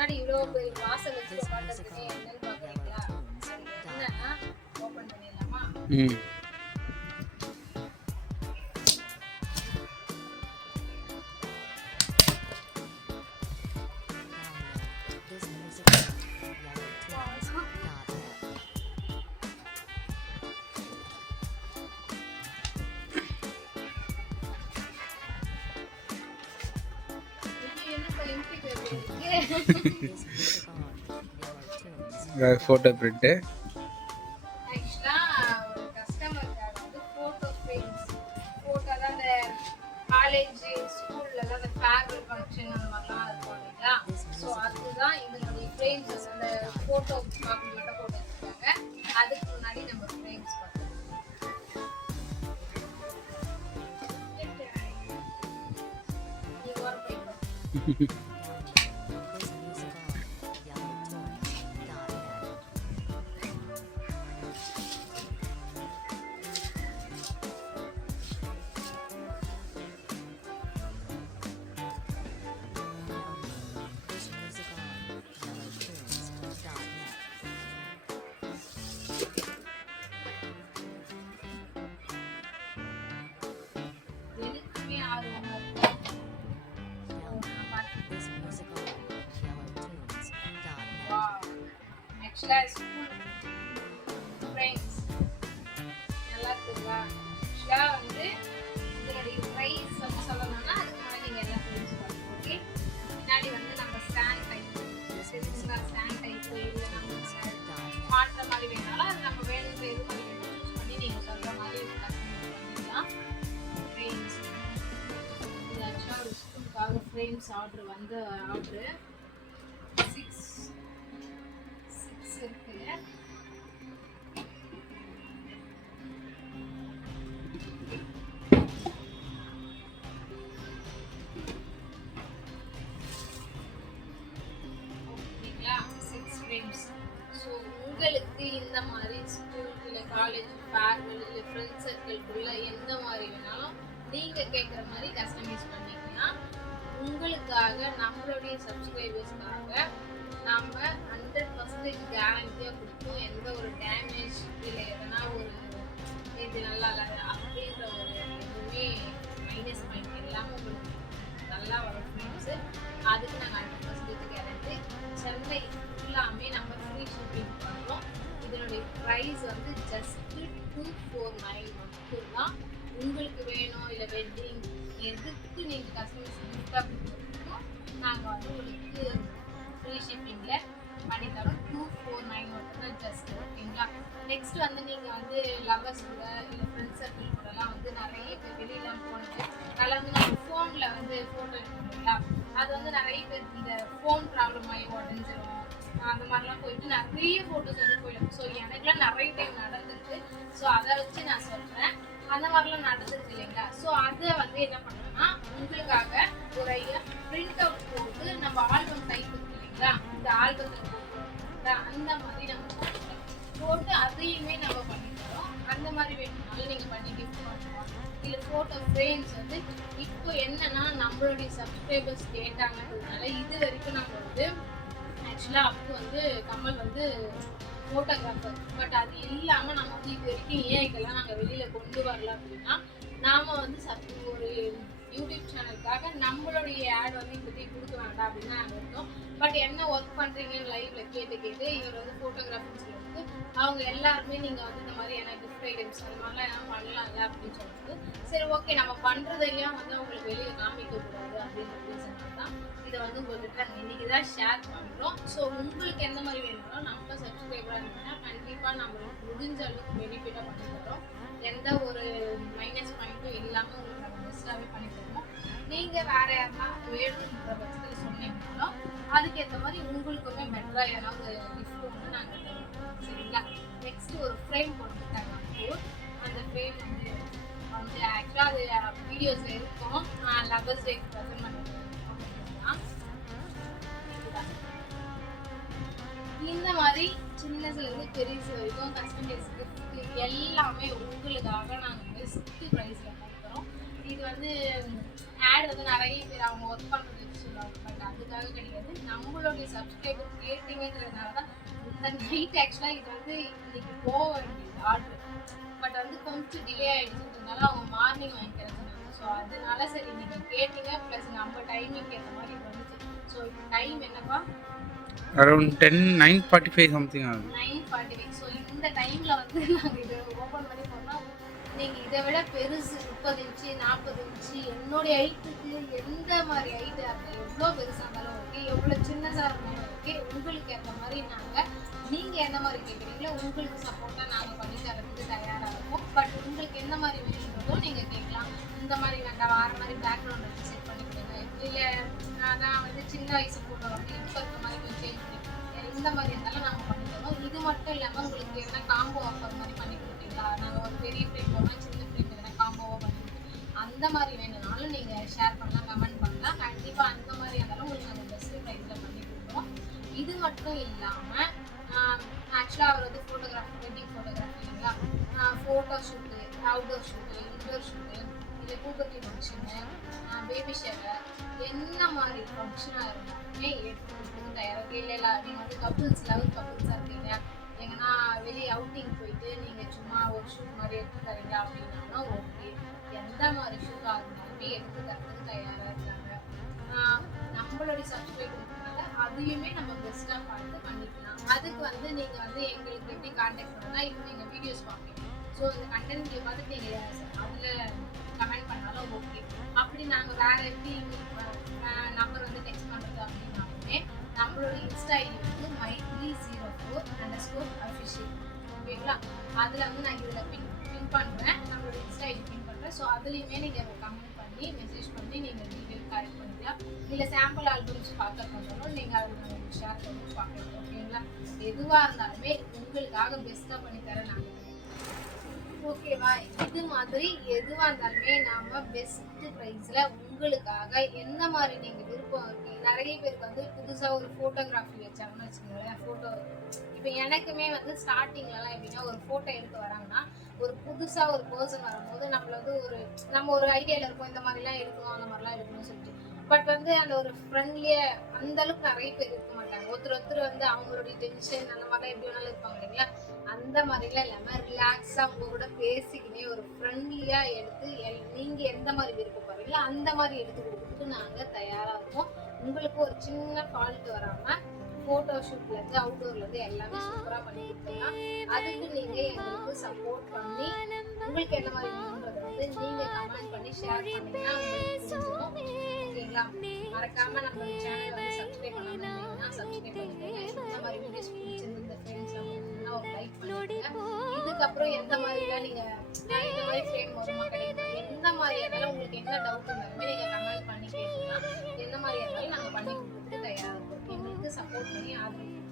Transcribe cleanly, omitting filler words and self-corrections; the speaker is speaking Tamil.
முன்னாடி இவ்வளோ பெரிய வாசல் வச்சு உட்காந்துருக்கேன் என்னன்னு பார்க்குறீங்களா? சரி என்னன்னா ஓப்பன் பண்ணிடலாமா? ஃபோட்டோ பிரிண்ட்டு காலேஜ் ஸ்கூல்லலாம் அந்த ஃபேர்வெல் ஃபங்க்ஷன் அந்த மாதிரிலாம் இருக்கும் இல்லைங்களா? ஸோ அதுதான் இதனுடைய ஃப்ரேம்ஸ் அந்த ஃபோட்டோ காப்பி மட்டும் போட்டு வச்சுருக்காங்க. அதுக்கு முன்னாடி நம்ம ஃப்ரேம்ஸ் பார்க்கலாம். Actually, school friends நல்லா இருக்குங்களா? ஆக்சுவலா வந்து இதனுடைய ப்ரைஸ் வந்து சொல்லணும்னா அதுக்கு முன்னாடி நீங்கள் எல்லாம் தெரிஞ்சுக்கலாம். ஓகே, முன்னாடி வந்து நம்ம ஸ்டாண்ட் டைப் ஸ்டாண்ட் டைப் இல்லை நம்ம மாட்டுற மாதிரி வேணாலும் அது நம்ம வேணுன்ற இது மாதிரி யூஸ் பண்ணி நீங்கள் சொல்கிற மாதிரி கஸ்டமைஸ் பண்ணிக்கலாம். ஃப்ரேம்ஸ் இது ஆக்சுவலாக ஒரு ஸ்கூலுக்காக ஃப்ரேம்ஸ் ஆர்டர் வந்து ஆர்டரு 6 இருக்கு. ஓகேங்களா? 6 ஃப்ரேம்ஸ். ஸோ உங்களுக்கு இந்த மாதிரி ஸ்கூல் இல்லை காலேஜ் ஃபேர்வெல் இல்லை ஃப்ரெண்ட்ஸ் சர்க்கிள்குள்ள எந்த மாதிரி வேணாலும் நீங்கள் கேட்குற மாதிரி கஸ்டமைஸ் பண்ணிக்கலாம். உங்களுக்காக நம்மளுடைய சப்ஸ்கிரைபர்ஸ்க்காக நம்ம 100% கேரண்டியாக கொடுப்போம். எந்த ஒரு டேமேஜ் இல்லை எதனா ஒரு இது நல்லா இல்லை அப்படின்ற ஒரு எதுவுமே மைனஸ் பாயிண்ட் இல்லாமல் உங்களுக்கு நல்லா வரும் ஃப்ரேம்ஸு. அதுக்கு நாங்கள் 100% கேரண்டி. சென்னை ஃபுல்லாமே நம்ம ஃப்ரீ ஷிப்பிங் பண்ணுறோம். இதனுடைய ப்ரைஸ் வந்து ஜஸ்ட்டு 249 மட்டும்தான். உங்களுக்கு வேணும் இல்லை வெட்டிங் எதுக்கு நீங்கள் கஸ்டமர்ஸ் கிஃப்டாக கொடுத்துருக்கோம் நாங்கள் வந்து உங்களுக்கு ஃப்ரீ ஷிப்பிங்கில் பண்ணித்தரோம். 249 மட்டும்தான் ஜஸ்ட். ஓகேங்களா? நெக்ஸ்ட் வந்து நீங்கள் வந்து லவர்ஸ் கூட இல்லை ஃப்ரெண்ட்ஸ் சர்க்கிள் கூடலாம் வந்து நிறைய பேர் வெளியெலாம் போனது அதில் வந்து நம்ம ஃபோனில் வந்து ஃபோட்டோ எடுக்கணுங்களா? அது வந்து நிறைய பேர் இந்த ஃபோன் ப்ராப்ளம் ஆகி உடஞ்சிரும் அந்த மாதிரிலாம் போயிட்டு நிறைய ஃபோட்டோஸ் வந்து போயிடும். ஸோ எனக்குலாம் நிறைய டைம் நடந்திருக்கு. ஸோ அதை வச்சு நான் சொல்கிறேன். அந்த மாதிரிலாம் நடந்துருக்கு இல்லைங்களா? ஸோ அதை வந்து என்ன பண்ணணும்னா உங்களுக்காக ஒரு பிரிண்ட் அவுட் போட்டு நம்ம ஆல்பம் டைப் இருக்கு இல்லைங்களா? இந்த ஆல்பத்தில் போட்டு அந்த மாதிரி நம்ம போட்டு அதையுமே நம்ம பண்ணிக்கிறோம். அந்த மாதிரி வேணும்னாலும் நீங்கள் பண்ணி கிஃப்ட் பண்ணுவோம். இல்லை ஃபோட்டோ ஃப்ரேம்ஸ் வந்து இப்போ என்னன்னா நம்மளுடைய சப்ஸ்கிரைபர்ஸ் கேட்டாங்கன்றதுனால இது வரைக்கும் நம்ம வந்து ஆக்சுவலாக அப்போ வந்து கமல் வந்து ஃபோட்டோகிராஃபர். பட் அது இல்லாமல் நம்ம வந்து இது வரைக்கும் ஏன் இதெல்லாம் நாங்கள் வெளியில் கொண்டு வரல அப்படின்னா நாம் வந்து ஒரு யூடியூப் சேனலுக்காக நம்மளுடைய ஆட் வந்து இப்போதைக்கு கொடுக்க வேண்டாம் அப்படின்னு நாங்கள் இருந்தோம். பட் என்ன ஒர்க் பண்ணுறீங்கன்னு லைவ்ல கேட்டு இவர் வந்து ஃபோட்டோகிராஃபர்ஸ் வந்து அவங்க எல்லாருமே நீங்கள் வந்து இந்த மாதிரி எனக்கு கிஃப்ட் ஐட்டம்ஸ் அது மாதிரிலாம் என்ன பண்ணலாம்ல அப்படின்னு சொல்லிட்டு சரி ஓகே நம்ம பண்ணுறதையும் வந்து அவங்களுக்கு வெளியே காமிக்கக்கூடாது அப்படின்னு ரீசனாக தான் இதை வந்து உங்கள்கிட்ட இன்னைக்கு தான் ஷேர் பண்ணுறோம். ஸோ உங்களுக்கு எந்த மாதிரி வேணும்னா நம்ம சப்ஸ்கிரைபராக இருந்தீங்கன்னா கண்டிப்பாக நம்மளுக்கு முடிஞ்ச அளவுக்கு பெனிஃபிட்டாக பண்ணி தரோம். எந்த ஒரு மைனஸ் பாயிண்ட்டும் இல்லாமல் உங்களுக்கு நம்ம பெஸ்ட்டாகவே பண்ணி தருவோம். நீங்கள் வேறு யாருன்னா வேணுன்ற பட்சத்தில் சொன்னீங்கன்னாலும் அதுக்கேற்ற மாதிரி உங்களுக்குமே பெட்டராக யாராவது கிஃப்ட் வந்து நாங்கள் தருவோம். சரிங்களா? நெக்ஸ்ட் ஒரு ஃப்ரேம் போட்டுருக்காங்க. அந்த ஃப்ரேம் வந்து ஆக்சுவலாக அது வீடியோஸில் இருக்கும். லவர்ஸ் டே ப்ரெசென்ட் பண்ணுறது இந்த மாதிரி சின்னதுலேருந்து பெருசு வரைக்கும் கஸ்டமைஸ் கிஃப்ட் எல்லாமே உங்களுக்காக நாங்கள் பெஸ்ட்டு ப்ரைஸில் கொடுக்குறோம். இது வந்து ஆட் வந்து நிறைய பேர் அவங்க ஒர்க் பண்ணுறது சொல்லுவாங்க. பட் அதுக்கு உங்களுக்காக கிடையாது, நம்மளுடைய சப்ஸ்கிரைபர் கேட்டீங்கன்றதுனால தான் இந்த நைட் ஆக்சுவலாக இது வந்து இன்னைக்கு போக வேண்டியது ஆர்டர். பட் வந்து கொஞ்சம் டிலே ஆகிடுச்சுன்றதுனால அவங்க மார்னிங் வாங்கிக்கிறேன் சொன்னாங்க. ஸோ அதனால சரி நீங்கள் கேட்டீங்க, ப்ளஸ் நம்ம டைமிங் ஏற்ற மாதிரி வந்துச்சு. ஸோ இப்போ டைம் என்னப்பா? அரௌண்ட் 9:45 சம்திங் ஆகுது. 9:45. ஸோ இந்த டைமில் வந்து நாங்கள் இதை ஓப்பன் பண்ணி போனால் நீங்கள் இதை விட பெருசு 30 இன்ச்சு 40 இன்ச்சு என்னுடைய ஹைட்டுக்கு எந்த மாதிரி ஹைட்டு அந்த எவ்வளோ பெருசாக இருந்தாலும் ஓகே, எவ்வளோ சின்னதாக இருந்தாலும் ஓகே, உங்களுக்கு ஏற்ற மாதிரி நாங்கள் நீங்கள் எந்த மாதிரி கேட்குறீங்களோ உங்களுக்கு சப்போர்ட்டாக நாங்கள் பண்ணி தரதுக்கு தயாராக இருக்கும். பட் உங்களுக்கு எந்த மாதிரி வேணுன்றதோ நீங்கள் கேட்கலாம். இந்த மாதிரி வேண்டாம், வேறு மாதிரி பேக்ரவுண்ட் வச்சு செட் பண்ணி கொடுங்க, இல்லை நான் வந்து சின்ன வயசு போட்டோ வந்து இப்போ இருக்க மாதிரி கொஞ்சம் சேஞ்ச் பண்ணி இந்த மாதிரி இருந்தாலும் நாங்கள் பண்ணி தரோம். இது மட்டும் இல்லாமல் உங்களுக்கு எதனா காம்போ ஆஃபர் மாதிரி பண்ணி கொடுப்பீங்களா, நாங்கள் ஒரு பெரிய ஃப்ரேம் போனால் சின்ன ஃப்ரேம் எதனா காம்போவாக பண்ணி அந்த மாதிரி வேணும்னாலும் நீங்கள் ஷேர் பண்ணலாம், கமெண்ட் பண்ணலாம். கண்டிப்பாக அந்த மாதிரி இருந்தாலும் உங்களுக்கு நாங்கள் பெஸ்ட்டு ப்ரைஸில் பண்ணி கொடுக்குறோம். இது மட்டும் இல்லாமல் ஆக்சுவலாக அவர் வந்து ஃபோட்டோகிராஃபி, வெட்டிங் ஃபோட்டோகிராஃபி இல்லைங்களா, photo shoot, outdoor shoot, indoor shoot, இல்லை பூபர்ட்டி ஃபங்க்ஷனு, பேபி ஷவர், என்ன மாதிரி ஃபங்க்ஷனாக இருந்தாலுமே எடுத்து கொடுத்து தயாராக. இல்லை நீங்கள் வந்து கப்புள்ஸ் லவ் கப்புள்ஸாக இருக்கீங்க, எங்கன்னா வெளியே அவுட்டிங் போயிட்டு நீங்கள் சும்மா ஒரு ஷூட் மாதிரி எடுத்து தரீங்களா அப்படின்னாலும் ஓகே, எந்த மாதிரி ஷூட்டாக இருந்தாலுமே எடுத்து தரத்துக்கு தயாராக இருக்காங்க. நம்மளுடைய சப்ஸ்கிரைபர்னால அதையுமே நம்ம பெஸ்ட்டாக பார்த்து பண்ணிக்கலாம். அதுக்கு வந்து நீங்கள் வந்து எங்களுக்கு எப்படி கான்டாக்ட் பண்ணலாம், இப்போ நீங்கள் வீடியோஸ் பார்ப்பீங்க. ஸோ இந்த கண்டென்ட் பார்த்துட்டு நீங்கள் அதில் கமெண்ட் பண்ணாலும் ஓகே. அப்படி நாங்கள் வேறு எப்படி நம்பர் வந்து டெக்ஸ்ட் பண்ணுறது அப்படின்னாலுமே நம்மளோட இன்ஸ்டா ஐடி வந்து mytree04_official ஓகேங்களா. அதில் வந்து நான் இதில் பின் பண்ணுறேன், நம்மளோட இன்ஸ்டா ஐடி பின் பண்ணுறேன். ஸோ அதுலேயுமே நீங்கள் கமெண்ட் பண்ணி மெசேஜ் பண்ணி நீங்கள் டீட்டெயில் கலெக்ட் பண்ணிக்கலாம். இல்லை சாம்பிள் ஆல்பம்ஸ் பார்க்கறதுனாலும் நீங்கள் அதில் நாங்கள் ஷேர் பண்ணி பார்க்கலாம் ஓகேங்களா. எதுவாக இருந்தாலுமே உங்களுக்காக பெஸ்ட்டாக பண்ணி தரேன் நாங்கள் ஓகேவா. இது மாதிரி எதுவாக இருந்தாலுமே நாம் பெஸ்ட்டு ப்ரைஸில் உங்களுக்காக எந்த மாதிரி நீங்கள் விருப்பம் இருக்கீங்க. நிறைய பேருக்கு வந்து புதுசாக ஒரு ஃபோட்டோகிராஃபி வச்சாங்கன்னு வச்சுக்கோங்களேன். ஃபோட்டோ இப்போ எனக்குமே வந்து ஸ்டார்டிங்லலாம் எப்படின்னா ஒரு ஃபோட்டோ எடுக்க வராங்கன்னா ஒரு புதுசாக ஒரு பர்சன் வரும்போது நம்மள வந்து நம்ம ஒரு ஐடியாவில் இருப்போம், இந்த மாதிரிலாம் எடுக்கணும் அந்த மாதிரிலாம் எடுக்கணும்னு சொல்லிட்டு. பட் வந்து அந்த ஒரு ஃப்ரெண்ட்லியாக அந்தளவுக்கு நிறைய பேர் இருக்க மாட்டாங்க. ஒருத்தர் வந்து அவங்களுடைய டென்ஷன் அந்த மாதிரிலாம் எப்படி வேணாலும் இருப்பாங்க இல்லைங்களா. அந்த மாதிரிலாம் இல்லாமல் ரிலாக்ஸாக உங்க கூட பேசிக்கினே ஒரு ஃப்ரெண்ட்லியாக எடுத்து நீங்கள் எந்த மாதிரி விருப்பப்படுறீங்களோ அந்த மாதிரி எடுத்து கொடுத்துட்டு நாங்கள் தயாராக இருக்கோம். உங்களுக்கு ஒரு சின்ன ஃபால்ட் வராமல் ஃபோட்டோ ஷூட்லேருந்து அவுட்டோர்லேருந்து எல்லாமே சூப்பராக பண்ணி கொடுத்துடலாம். அதுக்கு நீங்கள் எங்களுக்கு சப்போர்ட் பண்ணி உங்களுக்கு என்ன மாதிரி வேணுன்றதை வந்து நீங்கள் கமெண்ட் பண்ணி ஷேர் பண்ணிங்கன்னா உங்களுக்கு புரிஞ்சிடும் ஓகேங்களா. மறக்காமல் நம்ம சேனல் வந்து சப்ஸ்கிரைப் பண்ணாமல் சப்ஸ்கிரைப் பண்ணிக்கோங்க. இந்த மாதிரி வீடியோஸ் பிடிச்சிருந்து ஃப்ரெண்ட்ஸ்லாம் ஒரு லைக் பண்ணுங்க. இதுக்கப்புறம் எந்த மாதிரிலாம் நீங்கள் இந்த மாதிரி ஃப்ரேம் மூலமாக கிடைக்கும், எந்த மாதிரி இருந்தாலும் உங்களுக்கு என்ன டவுட் இருந்தாலுமே நீங்கள் கமெண்ட் பண்ணி கேட்கலாம். எந்த மாதிரி இருந்தாலும் நாங்கள் பண்ணி கொடுத்துட்டு தயாராக இருக்கோம். எங்களுக்கு சப்போர்ட் பண்ணி ஆதரவு கொடுத்து